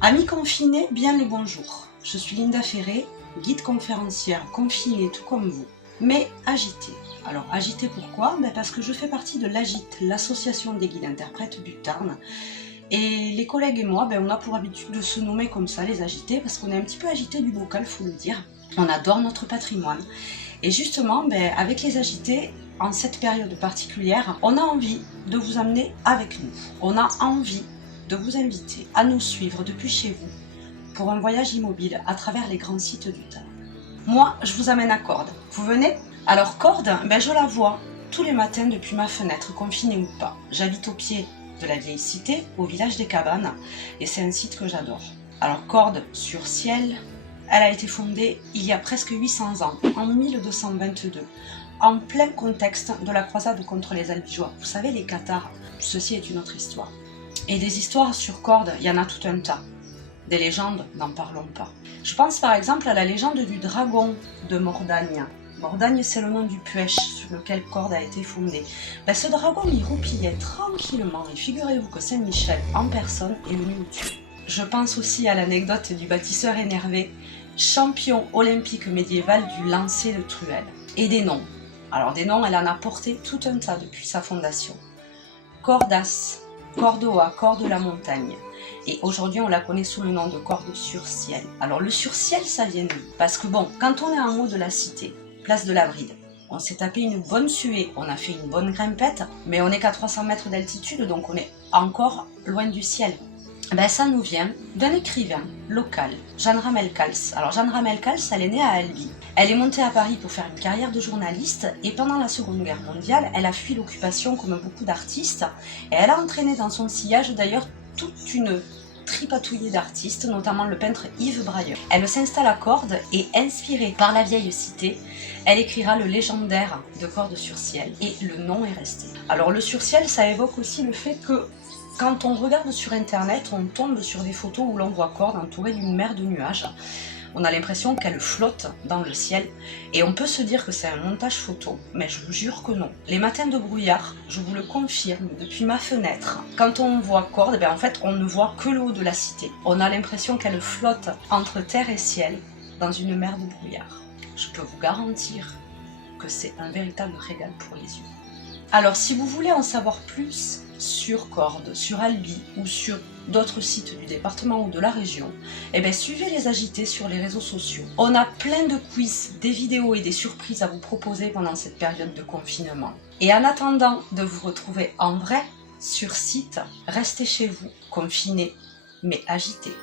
Amis confinés, bien le bonjour. Je suis Linda Ferré, guide conférencière confinée tout comme vous, mais agitée. Alors agitée pourquoi? Parce que je fais partie de l'AGIT, l'association des guides interprètes du Tarn. Et les collègues et moi, on a pour habitude de se nommer comme ça, les agités, parce qu'on est un petit peu agités du bocal, faut le dire. On adore notre patrimoine. Et justement, avec les agités, en cette période particulière, on a envie de vous amener avec nous. On a envie de vous inviter à nous suivre depuis chez vous pour un voyage immobile à travers les grands sites du Tarn. Moi, je vous amène à Cordes. Vous venez? Alors Cordes, je la vois tous les matins depuis ma fenêtre, confinée ou pas. J'habite au pied de la vieille cité, au village des Cabanes, et c'est un site que j'adore. Alors Cordes sur Ciel, elle a été fondée il y a presque 800 ans, en 1222, en plein contexte de la croisade contre les Albigeois. Vous savez, les Cathares, ceci est une autre histoire. Et des histoires sur Cordes, il y en a tout un tas. Des légendes, n'en parlons pas. Je pense par exemple à la légende du dragon de Mordagne. Mordagne, c'est le nom du puech sur lequel Cordes a été fondée. Ce dragon y roupillait tranquillement et figurez-vous que Saint-Michel en personne est venu le tuer. Je pense aussi à l'anecdote du bâtisseur énervé, champion olympique médiéval du lancer de truelle. Et des noms. Alors des noms, elle en a porté tout un tas depuis sa fondation. Cordas, Cordoa, Corde de la montagne. Et aujourd'hui, on la connaît sous le nom de Cordes sur Ciel. Alors le sur Ciel, ça vient d'où? Parce que quand on est en haut de la cité, place de la Bride, on s'est tapé une bonne suée, on a fait une bonne grimpette, mais on n'est qu'à 300 mètres d'altitude, donc on est encore loin du ciel. Ça nous vient d'un écrivain local, Jeanne Ramel-Cals. Alors Jeanne Ramel-Cals, elle est née à Albi. Elle est montée à Paris pour faire une carrière de journaliste et pendant la Seconde Guerre mondiale, elle a fui l'occupation comme beaucoup d'artistes et elle a entraîné dans son sillage d'ailleurs toute une tripatouillée d'artistes, notamment le peintre Yves Brailleur. Elle s'installe à Cordes et, inspirée par la vieille cité, elle écrira le légendaire de Cordes sur Ciel et le nom est resté. Alors le sur Ciel, ça évoque aussi le fait que quand on regarde sur internet, on tombe sur des photos où l'on voit Cordes entourée d'une mer de nuages. On a l'impression qu'elle flotte dans le ciel et on peut se dire que c'est un montage photo, mais je vous jure que non. Les matins de brouillard, je vous le confirme depuis ma fenêtre, quand on voit Cordes, en fait on ne voit que le haut de la cité. On a l'impression qu'elle flotte entre terre et ciel dans une mer de brouillard. Je peux vous garantir que c'est un véritable régal pour les yeux. Alors si vous voulez en savoir plus sur Cordes, sur Albi ou sur d'autres sites du département ou de la région, suivez les agités sur les réseaux sociaux. On a plein de quiz, des vidéos et des surprises à vous proposer pendant cette période de confinement. Et en attendant de vous retrouver en vrai, sur site, restez chez vous, confinés, mais agités.